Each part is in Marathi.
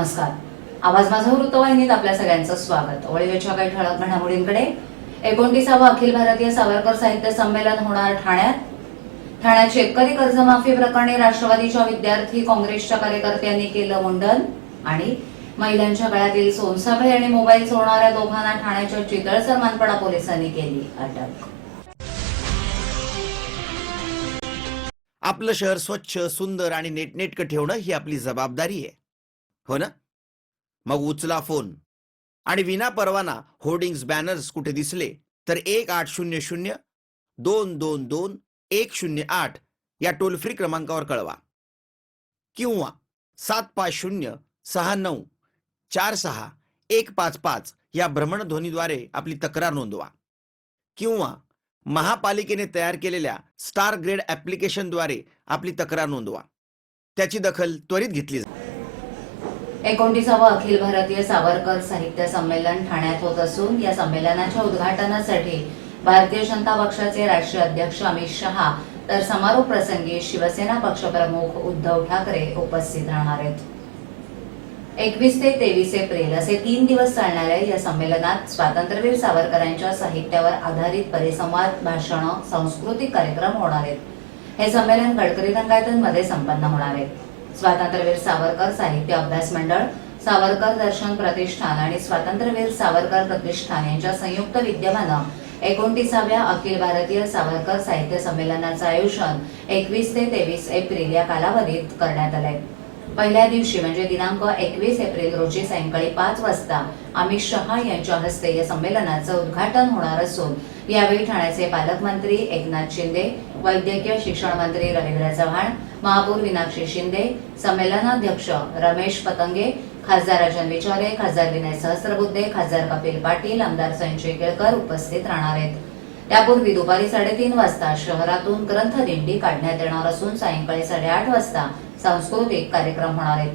नमस्कार. आवाज माझा वृत्तवाहिनीत आपल्या सगळ्यांचं स्वागत. वळीवेच्या काही ठळक घडामोडींकडे. 29वा अखिल भारतीय सावरकर साहित्य संमेलन होणार ठाण्यात. ठाण्यात शेतकरी कर्जमाफी प्रकरणी राष्ट्रवादीच्या विद्यार्थी काँग्रेसच्या कार्यकर्त्यांनी केलं मुंडन. आणि महिलांच्या गळ्यातील सोनसाखळी आणि मोबाईल चोरणाऱ्या दोघांना ठाण्याच्या चितळसर मानपाडा पोलिसांनी केली अटक. आपलं शहर स्वच्छ, सुंदर आणि नेटनेटकं ठेवणं ही आपली जबाबदारी आहे, हो ना? मग उचला फोन आणि विना परवाना होर्डिंग्स, बॅनर्स कुठे दिसले तर 1800-222-108 या टोल फ्री क्रमांकावर कळवा किंवा 7506946155 या भ्रमणध्वनीद्वारे आपली तक्रार नोंदवा किंवा महापालिकेने तयार केलेल्या स्टार ग्रेड ॲप्लिकेशनद्वारे आपली तक्रार नोंदवा. त्याची दखल त्वरित घेतली जाईल. 29वा अखिल भारतीय सावरकर साहित्य संमेलन ठाण्यात होत असून या संमेलनाच्या उद्घाटनासाठी भारतीय जनता पक्षाचे राष्ट्रीय अध्यक्ष अमित शहा तर समारोप प्रसंगी शिवसेना पक्षप्रमुख उद्धव ठाकरे उपस्थित राहणार आहेत. 21 ते 23 एप्रिल असे 3 दिवस चालणाऱ्या या संमेलनात स्वातंत्र्यवीर सावरकरांच्या साहित्यावर आधारित परिसंवाद, भाषणं, सांस्कृतिक कार्यक्रम होणार आहेत. हे संमेलन गडकरी रंगायतमध्ये संपन्न होणार आहे. स्वातंत्र्यवीर सावरकर साहित्य अभ्यास मंडळ, सावरकर दर्शन प्रतिष्ठान आणि स्वातंत्र्यवीर सावरकर प्रतिष्ठान यांच्या संयुक्त विद्यमानं 29व्या अखिल भारतीय सावरकर साहित्य संमेलनाचं आयोजन 21 ते 23 एप्रिल या कालावधीत करण्यात आलंय. पहिल्या दिवशी म्हणजे दिनांक 21 एप्रिल रोजी सायंकाळी 5 वाजता अमित शहा यांच्या हस्ते या संमेलनाचं उद्घाटन होणार असून यावेळी ठाण्याचे पालकमंत्री एकनाथ शिंदे, वैद्यकीय शिक्षण मंत्री रवींद्र चव्हाण, महापौर मीनाक्षी शिंदे, संमेलनाध्यक्ष रमेश पतंगे, खासदार राजन विचारे, खासदार विनय सहस्त्रबुद्धे, खासदार कपिल पाटील, आमदार संजय केळकर उपस्थित राहणार आहेत. त्यापूर्वी दुपारी 3:30 वाजता शहरातून ग्रंथदिंडी काढण्यात येणार असून सायंकाळी 8:30 वाजता सांस्कृतिक कार्यक्रम होणार आहेत.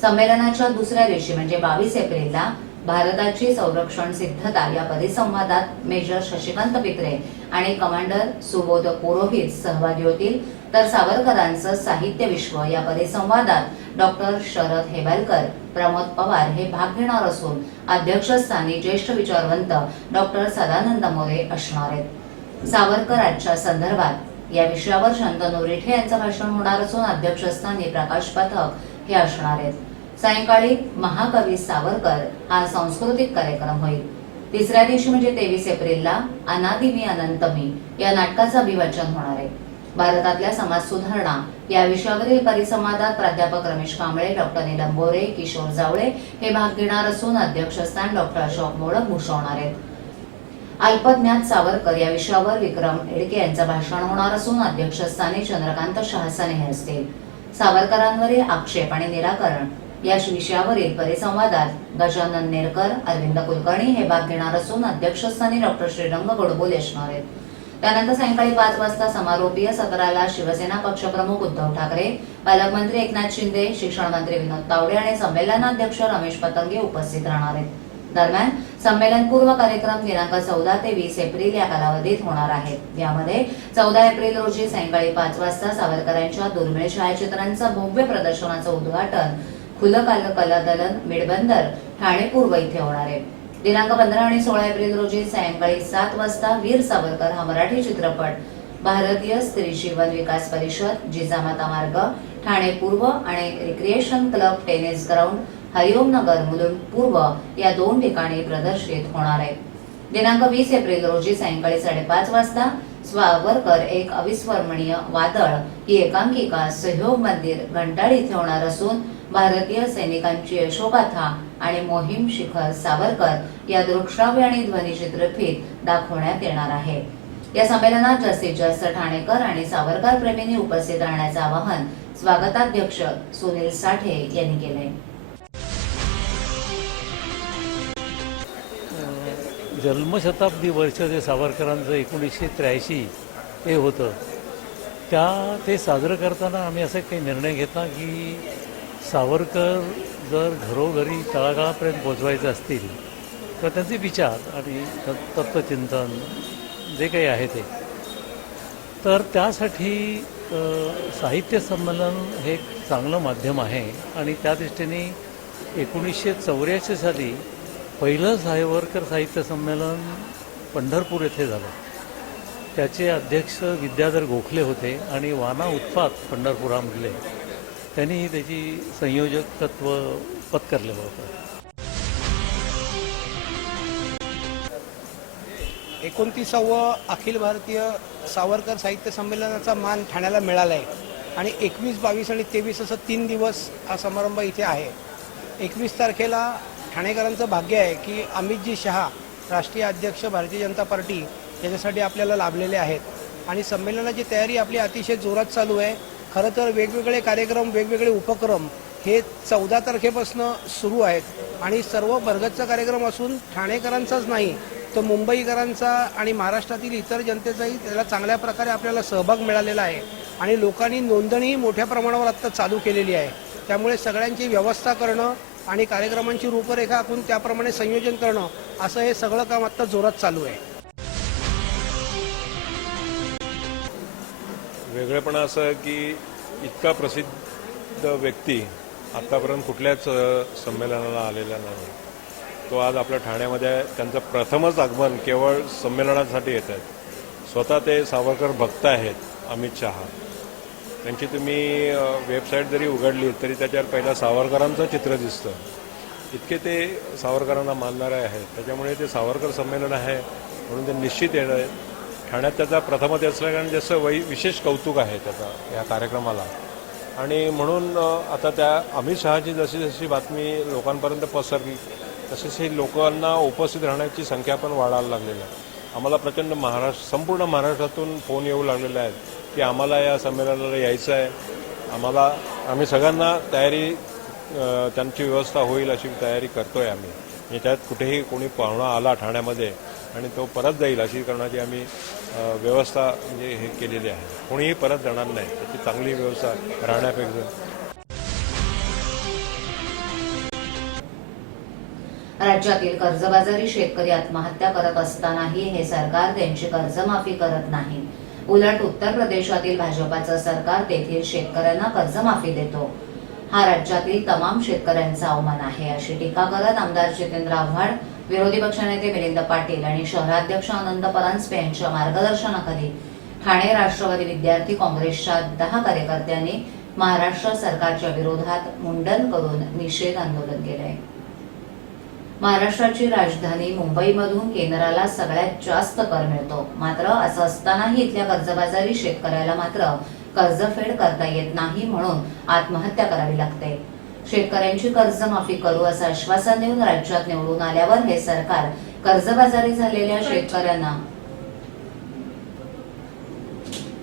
संमेलनाच्या दुसऱ्या दिवशी म्हणजे 22 एप्रिलला भारताची संरक्षण सिद्धता या परिसंवादात मेजर शशिकांत पित्रे आणि कमांडर सुबोध पुरोहित सहभागी होतील. तर सावरकरांचं साहित्य विश्व या परिसंवादात डॉक्टर शरद हेबालकर, प्रमोद पवार हे भाग घेणार असून अध्यक्षस्थानी ज्येष्ठ विचारवंत डॉक्टर सदानंद मोरे असणार आहेत. सावरकरांच्या संदर्भात या विषयावर शंतनू रिठे यांचं भाषण होणार असून अध्यक्षस्थानी प्रकाश पथक हे असणार आहेत. सायंकाळी महाकवी सावरकर हा सांस्कृतिक कार्यक्रम होईल. तिसऱ्या दिवशी म्हणजे 23 एप्रिलला अनादि मी अनंत मी या नाटकाचं अभिवाचन होणार आहे. भारतातल्या समाज सुधारणा या विषयावरील परिसंवादात प्राध्यापक रमेश कांबळे, डॉक्टर नीलम बोरे, किशोर जावळे हे भाग घेणार असून अध्यक्षस्थान डॉक्टर अशोक मोडक भूषवणार आहेत. अल्पज्ञात सावरकर या विषयावर विक्रम एडके यांचं भाषण होणार असून अध्यक्षस्थानी चंद्रकांत शहासाने हे असतील. सावरकरांवरील आक्षेप आणि निराकरण या विषयावरील परिसंवादात गजानन नेरकर, अरविंद कुलकर्णी हे भाग घेणार असून अध्यक्षस्थानी डॉक्टर श्रीरंग गोडबोले असणार आहेत. त्यानंतर सायंकाळी 5 वाजता समारोपीय सत्राला शिवसेना पक्षप्रमुख उद्धव ठाकरे, पालकमंत्री एकनाथ शिंदे, शिक्षण मंत्री विनोद तावडे आणि संमेलनाध्यक्ष रमेश पतंगे उपस्थित राहणार आहेत. दरम्यान संमेलनपूर्व कार्यक्रम दिनांक 14 ते 20 एप्रिल या कालावधीत होणार आहेत. यामध्ये 14 एप्रिल रोजी सायंकाळी 5 वाजता सावरकरांच्या दुर्मिळ छायाचित्रांचं भव्य प्रदर्शनाचं उद्घाटन खुलं कलादालन मिडबंदर ठाणे पूर्व इथे होणार आहे. दिनांक 15 आणि 16 एप्रिल रोजी सायंकाळी 7 वाजता वीर सावरकर हा मराठी चित्रपट भारतीय स्त्री जीवन विकास परिषद, जिजामाता मार्ग, ठाणे पूर्व आणि रिक्रिएशन क्लब, टेनिस ग्राउंड, हरिओम नगर, मुलुंड पूर्व या 2 ठिकाणी प्रदर्शित होणार आहे. दिनांक 20 एप्रिल रोजी सायंकाळी 5:30 वाजता सावरकर एक अविस्मरणीय वादळ ही एकांकिका सहयोग मंदिर घंटाळ इथे होणार असून भारतीय सैनिकांची यशोगाथा आणि मोहीम शिखर सावरकर या दृकश्राव्य आणि ध्वनिचित्रफीत दाखवण्यात येणार आहे. या संमेलनात जास्तीत जास्त ठाणेकर आणि सावरकर प्रेमींनी उपस्थित राहण्याचे आवाहन स्वागताध्यक्ष सुनील साठे यांनी केले. जन्मशताब्दी वर्ष जे सावरकरांचं 1983 हे होतं ते साजरं करताना आम्ही असा काही निर्णय घेतला की सावरकर जर घरोघरी तळागाळापर्यंत पोचवायचे असतील तर त्यांचे विचार आणि तत्त्वचिंतन जे काही आहे ते तर त्यासाठी साहित्य संमेलन हे एक चांगलं माध्यम आहे आणि त्या दृष्टीने 1984 साली पहिलं सावरकर साहित्य संमेलन पंढरपूर येथे झालं. त्याचे अध्यक्ष विद्याधर गोखले होते आणि वाना उत्पात पंढरपुरामधले त्यांनी त्याची संयोजकत्व पत्करलेलं होतं. 29वा अखिल भारतीय सावरकर साहित्य संमेलनाचा मान ठाण्याला मिळाला आहे आणि 21, 22 आणि 23 असं 3 दिवस हा समारंभ इथे आहे. 21 तारखेला ठाणेकरांचं भाग्य आहे की अमितजी शहा राष्ट्रीय अध्यक्ष भारतीय जनता पार्टी याच्यासाठी आपल्याला लाभलेले आहेत आणि संमेलनाची तयारी आपली अतिशय जोरात चालू आहे. खरं तर वेगवेगळे कार्यक्रम, वेगवेगळे उपक्रम हे 14 तारखेपासून सुरू आहेत आणि सर्व भरगच्च कार्यक्रम असून ठाणेकरांचाच नाही तर मुंबईकरांचा आणि महाराष्ट्रातील इतर जनतेचाही त्याला चांगल्या प्रकारे आपल्याला सहभाग मिळालेला आहे आणि लोकांनी नोंदणीही मोठ्या प्रमाणावर आत्ता चालू केलेली आहे. त्यामुळे सगळ्यांची व्यवस्था करणं आणि कार्यक्रमांची रूपरेखा आखून त्याप्रमाणे संयोजन करणं असं हे सगळं काम आत्ता जोरात चालू आहे. वेगळेपणा असं आहे की इतका प्रसिद्ध व्यक्ती आत्तापर्यंत कुठल्याच संमेलनाला आलेला नाही. तो आज आपल्या ठाण्यामध्ये आहे. त्यांचं प्रथमच आगमन केवळ संमेलनासाठी येत आहेत. स्वतः ते सावरकर भक्त आहेत. अमित शहा त्यांची तुम्ही वेबसाईट जरी उघडली तरी त्याच्यावर पहिला सावरकरांचं चित्र दिसतं. इतके ते सावरकरांना मानणारे आहेत. त्याच्यामुळे ते सावरकर संमेलन आहे म्हणून ते निश्चित येणं आहे. ठाण्यात त्याचा प्रथमच असल्याने जसं विशेष कौतुक आहे त्याचा या कार्यक्रमाला आणि म्हणून आता त्या अमित शहाची जशी जशी बातमी लोकांपर्यंत पसरली तसेच लोकांना उपस्थित राहण्याची संख्या पण वाढायला लागलेली आहे. आम्हाला प्रचंड संपूर्ण महाराष्ट्रातून फोन येऊ लागलेले आहेत की आम्हाला या संमेलनाला यायचं आहे. आम्ही सगळ्यांना तयारी त्यांची व्यवस्था होईल अशी तयारी करतोय आम्ही. याच्यात कुठेही कोणी पाहुणा आला ठाण्यामध्ये आणि तो परत जाईल अशी करण्याची आम्ही व्यवस्था म्हणजे हे केलेली आहे. कोणीही परत जाणार नाही त्याची चांगली व्यवस्था राहण्यापेक्षा. राज्यातील कर्जबाजारी शेतकरी आत्महत्या करत असतानाही हे सरकार त्यांची कर्जमाफी करत नाही. उलट उत्तर प्रदेशातील भाजपाचं सरकार तेथील शेतकऱ्यांना कर्जमाफी देतो. हा राज्यातील तमाम शेतकऱ्यांचा अवमान आहे अशी टीका करत आमदार जितेंद्र आव्हाड, विरोधी पक्षनेते मिलिंद पाटील आणि शहराध्यक्ष आनंद परांजपे यांच्या मार्गदर्शनाखाली ठाणे राष्ट्रवादी विद्यार्थी काँग्रेसच्या 10 कार्यकर्त्यांनी महाराष्ट्र सरकारच्या विरोधात मुंडन करून निषेध आंदोलन केलंय. महाराष्ट्राची राजधानी मुंबईमधून केंद्राला सगळ्यात जास्त कर मिळतो. मात्र असं असतानाही इथल्या कर्जबाजारी शेतकऱ्याला मात्र कर्जफेड करता येत नाही म्हणून आत्महत्या करावी लागते. शेतकऱ्यांची कर्जमाफी करू असं आश्वासन देऊन राज्यात निवडून आल्यावर हे सरकार कर्जबाजारी झालेल्या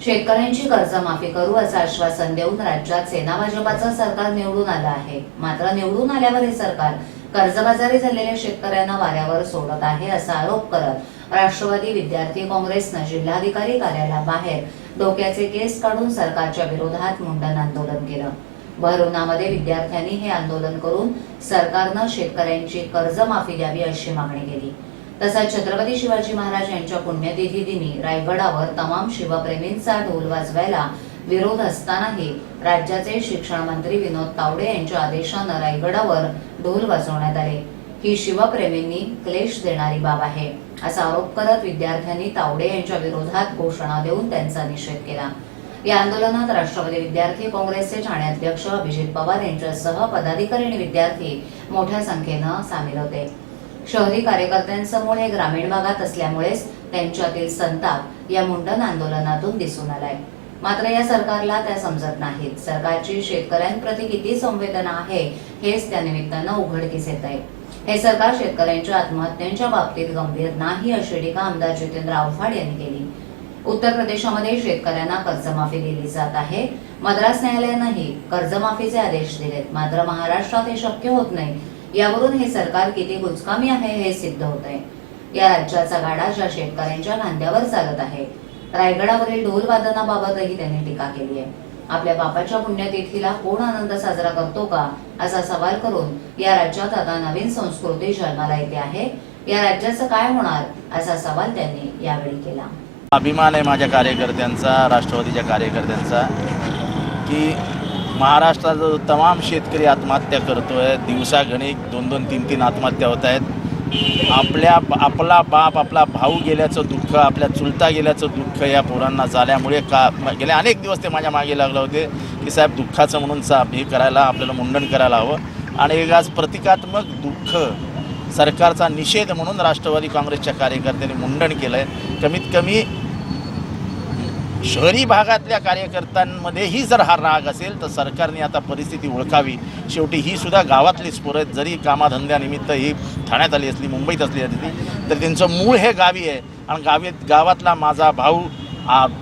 शेतकऱ्यांची कर्जमाफी करू असं आश्वासन देऊन राज्यात सेना भाजपाचं सरकार निवडून आलं आहे. मात्र निवडून आल्यावर हे सरकार कर्जबाजारी झालेल्या शेतकऱ्यांना वाऱ्यावर सोडत आहे असा आरोप करत राष्ट्रवादी विद्यार्थी काँग्रेसनं जिल्हाधिकारी कार्यालयाबाहेर डोक्याचे केस काढून सरकारच्या विरोधात मुंडन आंदोलन केलं. भर उन्हामध्ये विद्यार्थ्यांनी हे आंदोलन करून सरकारनं शेतकऱ्यांची कर्जमाफी द्यावी अशी मागणी केली. तसंच छत्रपती शिवाजी महाराज यांच्या पुण्यतिथी दिनी रायगडावर तमाम शिवप्रेमींचा ढोल वाजवायला विरोध असतानाही राज्याचे शिक्षण मंत्री विनोद तावडे यांच्या आदेशानं रायगडावर ढोल वाजवण्यात आले. ही शिवप्रेमींनी क्लेश देणारी बाब आहे असा आरोप करत विद्यार्थ्यांनी तावडे यांच्या विरोधात घोषणा देऊन त्यांचा निषेध केला. या आंदोलनात राष्ट्रवादी विद्यार्थी काँग्रेसचे ठाणे अध्यक्ष अभिजित पवार यांच्यासह पदाधिकारी आणि विद्यार्थी मोठ्या संख्येनं सामील होते. शहरी कार्यकर्त्यांसमोर हे ग्रामीण भागात असल्यामुळेच त्यांच्यातील संताप या मुंडन आंदोलनातून दिसून आलाय. मात्र या सरकारला त्या समजत नाहीत. सरकारची शेतकऱ्यांप्रती किती संवेदना आहे हेच त्या निमित्तानं उघडकीस येत आहे. हे सरकार शेतकऱ्यांच्या आत्महत्यांच्या बाबतीत गंभीर नाही अशी टीका आमदार जितेंद्र आव्हाड यांनी केली. उत्तर प्रदेशामध्ये शेतकऱ्यांना कर्जमाफी दिली जात आहे. मद्रास न्यायालयानंही कर्जमाफीचे आदेश दिलेत. मात्र महाराष्ट्रात हे शक्य होत नाही. यावरून हे सरकार किती गुचकामी आहे हे सिद्ध होत आहे. या राज्याचा गाडा ज्या शेतकऱ्यांच्या खांद्यावर चालत आहे. रायगडावरील ढोल वादनाबाबतही त्यांनी टीका केली आहे. आपल्या बापाच्या पुण्यतिथीला कोण आनंद साजरा करतो का असा सवाल करून या राज्यात आता नवीन संस्कृती जन्माला येते आहे. या राज्याचं काय होणार असा सवाल त्यांनी यावेळी केला. अभिमान आहे माझ्या कार्यकर्त्यांचा, राष्ट्रवादीच्या कार्यकर्त्यांचा की महाराष्ट्राचा जो तमाम शेतकरी आत्महत्या करतोय, दिवसागणिक 2-2, 3-3 आत्महत्या होत आहेत. आपला बाप, आपला भाऊ गेल्याचं दुःख, आपल्या चुलता गेल्याचं दुःख या पोरांना झाल्यामुळे गेले अनेक दिवस ते माझ्या मागे लागले होते की साहेब दुःखाचं म्हणून हे करायला आपल्याला मुंडन करायला हवं. आणि एक आज प्रतिकात्मक दुःख सरकारचा निषेध म्हणून राष्ट्रवादी काँग्रेसच्या कार्यकर्त्यांनी मुंडन केलं आहे. कमीत कमी शहरी भागातल्या कार्यकर्त्यांमध्येही जर हा राग असेल तर सरकारने आता परिस्थिती ओळखावी. शेवटी ही सुद्धा गावातलीच पोरं आहेत. जरी कामाधंद्यानिमित्त ही ठाण्यात आली असली, मुंबईत असली असली तर त्यांचं मूळ हे गावी आहे. आणि गावातला माझा भाऊ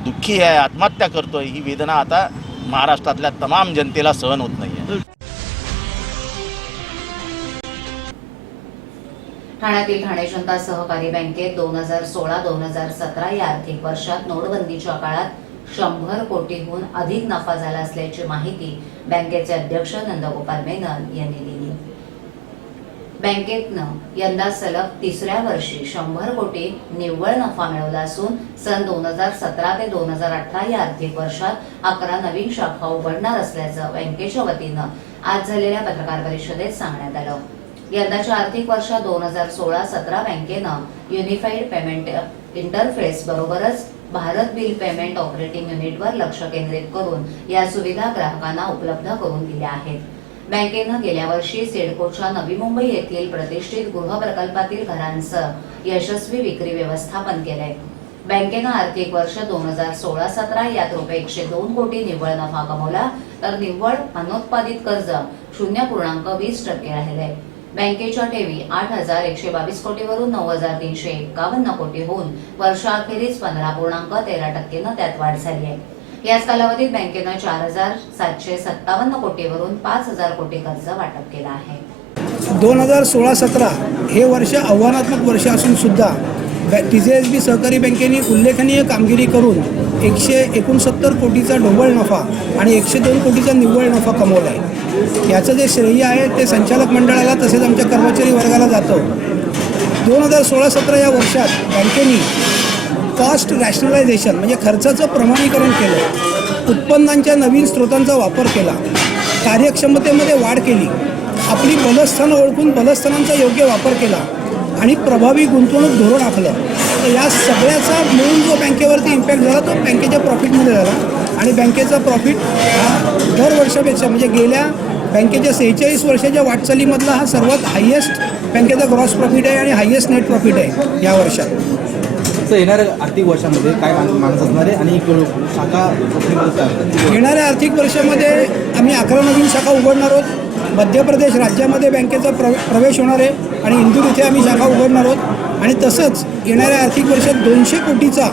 दुःखी आहे, आत्महत्या करतोय, ही वेदना आता महाराष्ट्रातल्या तमाम जनतेला सहन होत नाही आहे. ठाण्यातील ठाणे जनता सहकारी बँकेत 2016-2017 या आर्थिक वर्षात नोटबंदीच्या काळात 100 कोटीहून अधिक नफा झाला असल्याची माहिती बँकेचे अध्यक्ष नंदगोपाल मेनन यांनी दिली. बँकेतनं यंदा सलग तिसऱ्या वर्षी 100 कोटी निव्वळ नफा मिळवला असून सन 2017 ते 2018 या आर्थिक वर्षात 11 नवीन शाखा उघडणार असल्याचं बँकेच्या वतीनं आज झालेल्या पत्रकार परिषदेत सांगण्यात आलं. यंदाच्या आर्थिक वर्षात 2016-17 बँकेनं युनिफाईड पेमेंट इंटरफेस बरोबरच भारत बिल पेमेंट ऑपरेटिंग युनिटवर लक्ष केंद्रित करून या सुविधा ग्राहकांना उपलब्ध करून दिल्या आहेत. बँकेनं गेल्या वर्षी सिडकोच्या नवी मुंबई येथील प्रतिष्ठित गृह प्रकल्पातील घरांचं यशस्वी विक्री व्यवस्थापन केलंय. बँकेनं आर्थिक वर्ष 2016-17 यात रुपये 102 कोटी निव्वळ नफा कमवला तर निव्वळ अनुत्पादित कर्ज 0.20% राहिले. बँकेच्या ठेवी 8,122 कोटीवरून 9,351 कोटी होऊन वर्षाअखेरीस 15.13% त्यात वाढ झाली आहे. याच कालावधीत बँकेनं 4,757 कोटीवरून 5,000 कोटी कर्ज वाटप केलं आहे. 2016-17 हे वर्ष आव्हानात्मक वर्ष असून सुद्धा TJSB सहकारी बँकेने उल्लेखनीय कामगिरी करून 169 कोटीचा ढोबळ नफा आणि 102 कोटीचा निव्वळ नफा कमवला आहे. याचं जे श्रेय आहे ते संचालक मंडळाला तसेच आमच्या कर्मचारी वर्गाला जातं. 2016-17 या वर्षात बँकेने कॉस्ट रॅशनलायझेशन म्हणजे खर्चाचं प्रमाणीकरण केलं, उत्पन्नांच्या नवीन स्रोतांचा वापर केला, कार्यक्षमतेमध्ये वाढ केली, आपली बलस्थानं ओळखून बलस्थानांचा योग्य वापर केला आणि प्रभावी गुंतवणूक धोरण आखलं. तर या सगळ्याचा मिळून जो बँकेवरती इम्पॅक्ट झाला तो बँकेच्या प्रॉफिटमध्ये झाला. आणि बँकेचा प्रॉफिट हा दर वर्षापेक्षा म्हणजे गेल्या बँकेच्या 46 वर्षाच्या वाटचालीमधला हा सर्वात हायेस्ट बँकेचा ग्रॉस प्रॉफिट आहे आणि हायेस्ट नेट प्रॉफिट आहे या वर्षात. तर येणाऱ्या आर्थिक वर्षामध्ये काय मागत असणार आहे आणि शाखा येणाऱ्या आर्थिक वर्षामध्ये आम्ही 11 नवीन शाखा उघडणार आहोत. मध्य प्रदेश राज्यामध्ये बँकेचा प्रवेश होणार आहे आणि इंदूर इथे आम्ही शाखा उघडणार आहोत. आणि तसंच येणाऱ्या आर्थिक वर्षात 200 कोटीचा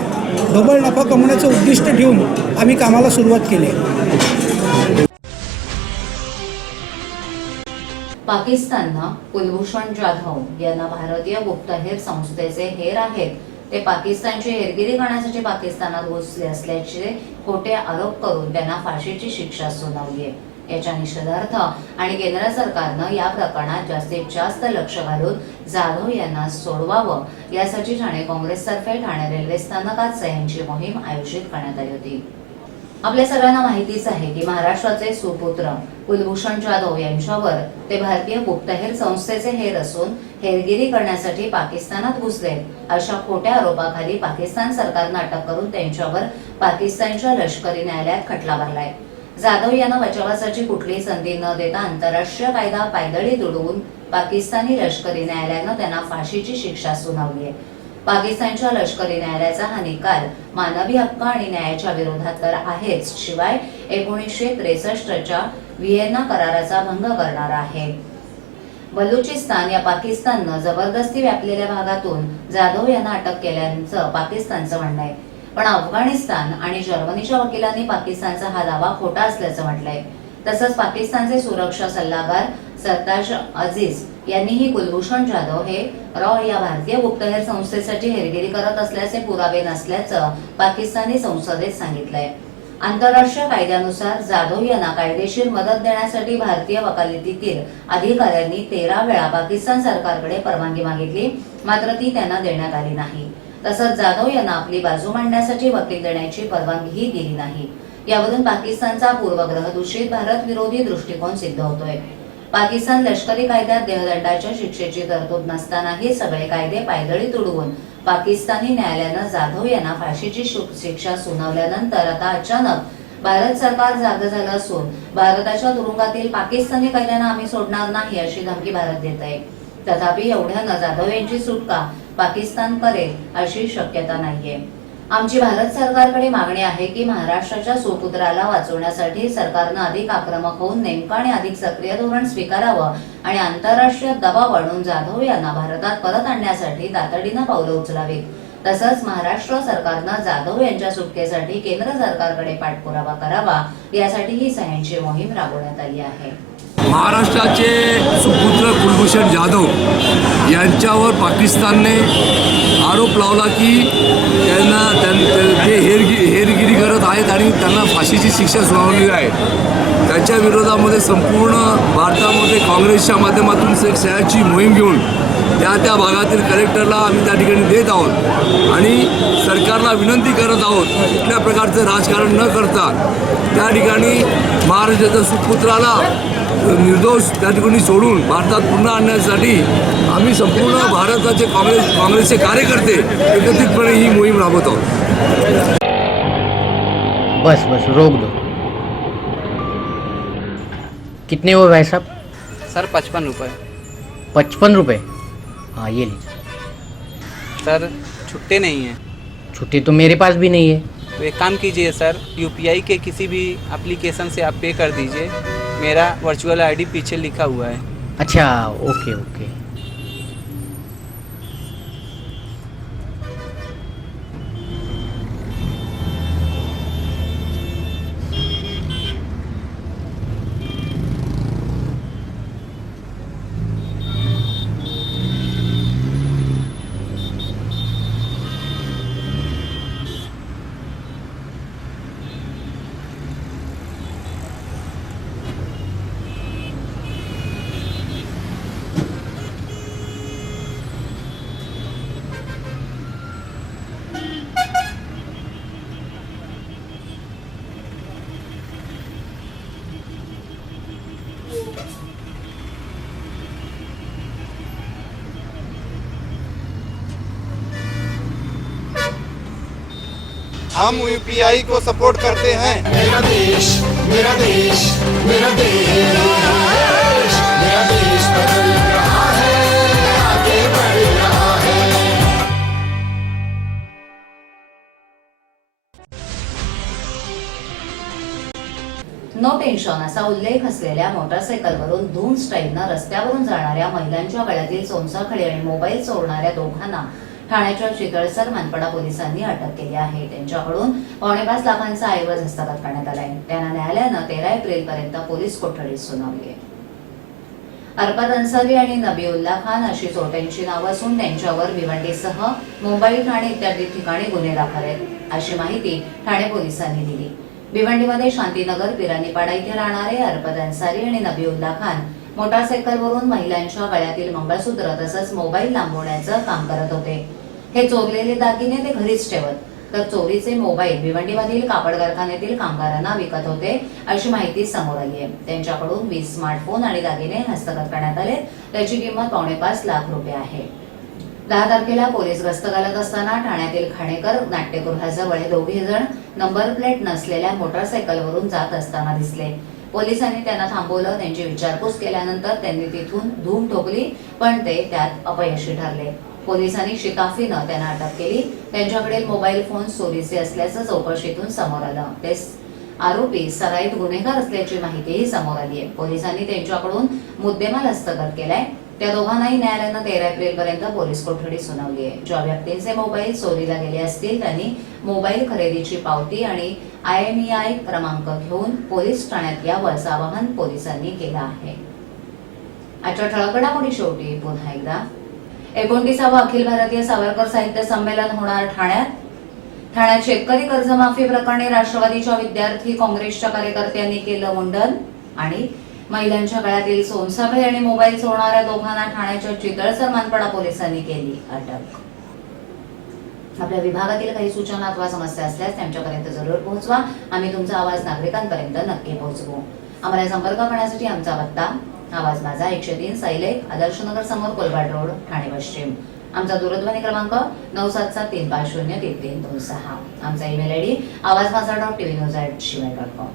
ढोबळ नफा कमवण्याचं उद्दिष्ट ठेवून आम्ही कामाला सुरुवात केली आहे. पाकिस्ताननं कुलभूषण जाधव यांना भारतीय गुप्तहेर संस्थेचे हेर आहेत ते पाकिस्तानची हेरगिरी करण्यासाठी पाकिस्तानात घुसले असल्याचे खोटे आरोप करून त्यांना फाशीची शिक्षा सुनावली आहे. याच्या निषेधार्थ आणि केंद्र सरकारनं या प्रकरणात जास्तीत जास्त लक्ष घालून जाधव यांना सोडवावं यासाठी ठाणे काँग्रेसतर्फे ठाणे रेल्वे स्थानकात सह्यांची मोहीम आयोजित करण्यात आली होती. आपल्या सगळ्यांना माहितीच आहे की महाराष्ट्राचे सुपुत्र कुलभूषण जाधव यांच्यावर ते भारतीय गुप्तहेर संस्थेचे हेर असून हेरगिरी करण्यासाठी पाकिस्तानात घुसले अशा खोट्या आरोपाखाली पाकिस्तान सरकारनं अटक करून त्यांच्यावर पाकिस्तानच्या लष्करी न्यायालयात खटला भरलाय. जाधव यांना बचावासाठी कुठलीही संधी न देता आंतरराष्ट्रीय कायदा पायदळी तुडवून पाकिस्तानी लष्करी न्यायालयानं त्यांना फाशीची शिक्षा सुनावली आहे. पाकिस्तानच्या लष्करी न्यायालयाचा हा निकाल मानवी हक्क आणि न्यायाच्या विरोधात तर आहेच, शिवाय 1963च्या व्हिएना कराराचा भंग करणारा आहे. बलुचिस्तान या पाकिस्ताननं जबरदस्ती व्यापलेल्या भागातून जाधव यांना अटक केल्याचं पाकिस्तानचं म्हणणं आहे. पण अफगाणिस्तान आणि जर्मनीच्या वकिलांनी पाकिस्तानचा हा दावा खोटा असल्याचं म्हटलंय. तसंच पाकिस्तानचे सुरक्षा सल्लागार सरताज अजीज यांनीही कुलभूषण जाधव हे या भारतीय गुप्तहेर संस्थेसाठी हेरगिरी करत असल्याचे पुरावे नसल्याचं पाकिस्तानी संसदेत सांगितलंय. आंतरराष्ट्रीय कायद्यानुसार जाधव यांना कायदेशीर मदत देण्यासाठी भारतीय वकालतीतील अधिकाऱ्यांनी 13 वेळा पाकिस्तान सरकारकडे परवानगी मागितली, मात्र ती त्यांना देण्यात आली नाही. तसंच जाधव यांना आपली बाजू मांडण्यासाठी वकील देण्याची परवानगीही दिली नाही. यावरून पाकिस्तानचा पूर्वग्रह दूषित भारत विरोधी दृष्टिकोन सिद्ध होतोय. पाकिस्तान लष्करी कायद्यात देहदंडाच्या शिक्षेची तरतूद नसतानाही सगळे कायदे पायदळी तुडवून पाकिस्तानी न्यायालयानं जाधव यांना फाशीची शिक्षा सुनावल्यानंतर आता अचानक भारत सरकार जागं झालं असून भारताच्या तुरुंगातील पाकिस्तानी कैद्यांना आम्ही सोडणार नाही अशी धमकी भारत देत आहे. तथापि एवढ्यानं जाधव यांची सुटका पाकिस्तान करेल अशी शक्यता नाहीये. आमची भारत सरकारकडे मागणी आहे की महाराष्ट्राच्या सुपुत्राला वाचवण्यासाठी सरकारनं अधिक आक्रमक होऊन नेमकं आणि अधिक सक्रिय धोरण स्वीकारावं आणि आंतरराष्ट्रीय दबाव आणून जाधव यांना भारतात परत आणण्यासाठी तातडीनं पावलं उचलावीत. तसंच महाराष्ट्र सरकारनं जाधव यांच्या सुटकेसाठी केंद्र सरकारकडे पाठपुरावा करावा यासाठी ही सह्यांची मोहीम राबवण्यात आली आहे. महाराष्ट्राचे सुपुत्र कुलभूषण जाधव यांच्यावर पाकिस्तानने आरोप लावला की ते हेरगिरी करत आहेत आणि त्यांना फाशीची शिक्षा सुनावली आहे. त्याच्या विरोधामध्ये संपूर्ण भारतामध्ये काँग्रेसच्या माध्यमातून एक सह्याची मोहीम घेऊन त्या भागातील कलेक्टरला आम्ही त्या ठिकाणी देत आहोत आणि सरकारला विनंती करत आहोत कुठल्या प्रकारचं राजकारण न करता त्या ठिकाणी महाराष्ट्राच्या सुपुत्राला निर्दोष त्या ठिकाणी सोडून भारतात पुन्हा आणण्यासाठी आम्ही संपूर्ण भारताचे काँग्रेसचे कार्यकर्ते एकत्रितपणे ही मोहीम राबवत आहोत. बस रोक दो. कितने हुए भाई साहब? सर 55 रुपये. 55 रुपये? हाँ ये लीजिए. सर छुट्टे नहीं हैं. छुट्टी तो मेरे पास भी नहीं है. तो एक काम कीजिए सर, यूपीआई के किसी भी एप्लीकेशन से आप पे कर दीजिए. मेरा वर्चुअल आईडी पीछे लिखा हुआ है. अच्छा ओके ओके. हम यूपीआई को सपोर्ट करते हैं. मेरा देश मेरा देश मेरा देश मेरा देश बदल रहा है, आगे बढ़ रहा है. नो टेन्शन असा उल्लेख असलेल्या मोटरसायकलवरून धूम स्टाईलनं रस्त्यावरून जाणाऱ्या महिलांच्या गळ्यातील सोनसाखळी आणि मोबाईल चोरणाऱ्या दोघांना ठाण्याच्या चितळसर मानपडा पोलिसांनी अटक केली आहे. त्यांच्याकडून 5.25 लाखांचा ऐवज हस्तगत करण्यात आलाय. त्यांना न्यायालयानं 13 एप्रिलपर्यंत पोलीस कोठडी सुनावली आहे. अरफत अन्सारी आणि नबीउल्ला खान अशी चोरट्यांची नावं असून त्यांच्यावर भिवंडीसह मुंबई, ठाणे इत्यादी ठिकाणी गुन्हे दाखल आहेत अशी माहिती ठाणे पोलिसांनी दिली. भिवंडीमध्ये शांतीनगर पिरानीपाडा इथे राहणारे अरफत अन्सारी आणि नबीउल्ला खान मोटारसायकलवरून महिलांच्या गळ्यातील मंगळसूत्र तसंच मोबाईल लांबवण्याचं काम करत होते. हे चोरलेले दागिने ते घरीच ठेवत, तर चोरीचे मोबाईल भिवंडीमधील कापड कारखान्यातील कामगारांना विकत होते अशी माहिती समोर आली आहे. त्यांच्याकडून 20 स्मार्टफोन आणि दागिने हस्तगत करण्यात आले. त्याची किंमत 5.25 लाख रुपये आहे. 10 तारखेला पोलीस गस्त घालत असताना ठाण्यातील खाणेकर नाट्यगृहाजवळ हे दोघे जण नंबर प्लेट नसलेल्या मोटारसायकलवरून जात असताना दिसले. पोलिसांनी त्यांना थांबवलं. त्यांची विचारपूस केल्यानंतर त्यांनी तिथून धूम ठोकली, पण ते त्यात अपयशी ठरले. पोलिसांनी शिताफीनं त्यांना अटक केली. त्यांच्याकडील मोबाईल फोन चोरीचे असल्याचं चौकशीतून समोर आलं. ते आरोपी सराईत गुन्हेगार असल्याची माहितीही समोर आली आहे. पोलिसांनी त्यांच्याकडून मुद्देमाल हस्तगत केलाय. त्या दोघांनाही न्यायालयानं 13 एप्रिलपर्यंत पोलीस कोठडी सुनावली आहे. ज्या व्यक्तींचे मोबाईल चोरीला गेले असतील त्यांनी मोबाईल खरेदीची पावती आणि IMEI क्रमांक घेऊन पोलीस ठाण्यात यावं असं आवाहन पोलिसांनी केलं आहे. आजच्या ठळक घडामोडी शेवटी पुन्हा एकदा 29वा अखिल भारतीय सावरकर साहित्य संमेलन होणार ठाण्यात. ठाण्यात शेतकरी कर्जमाफी प्रकरणी राष्ट्रवादीच्या विद्यार्थी काँग्रेसच्या कार्यकर्त्यांनी केलं मुंडन. आणि महिलांच्या गळ्यातील सोनसाखळी आणि मोबाईल चोरणाऱ्या दोघांना ठाण्याच्या चितळसर मानपडा पोलिसांनी केली अटक. आपल्या विभागातील काही सूचना अथवा समस्या असल्यास त्यांच्यापर्यंत जरूर पोहोचवा. आम्ही तुमचा आवाज नागरिकांपर्यंत नक्की पोहोचवू. आम्हाला संपर्क करण्यासाठी आमचा पत्ता आवाज माझा 103 साईलेक आदर्शनगर समोर कोलवाड रोड ठाणे पश्चिम. आमचा दूरध्वनी क्रमांक 9773503326. आमचा ईमेल आयडी awazmaza.tvnews@gmail.com.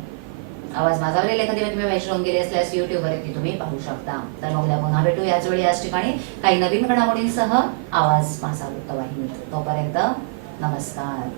आवाज माझावरील एखादी बातमी वाईट राहून गेली असल्यास युट्यूबवरती तुम्ही पाहू शकता. तर मग उद्या पुन्हा भेटू याच वेळी याच ठिकाणी काही नवीन घडामोडींसह आवाज माझा वृत्तवाहिनीत. तोपर्यंत नमस्कार.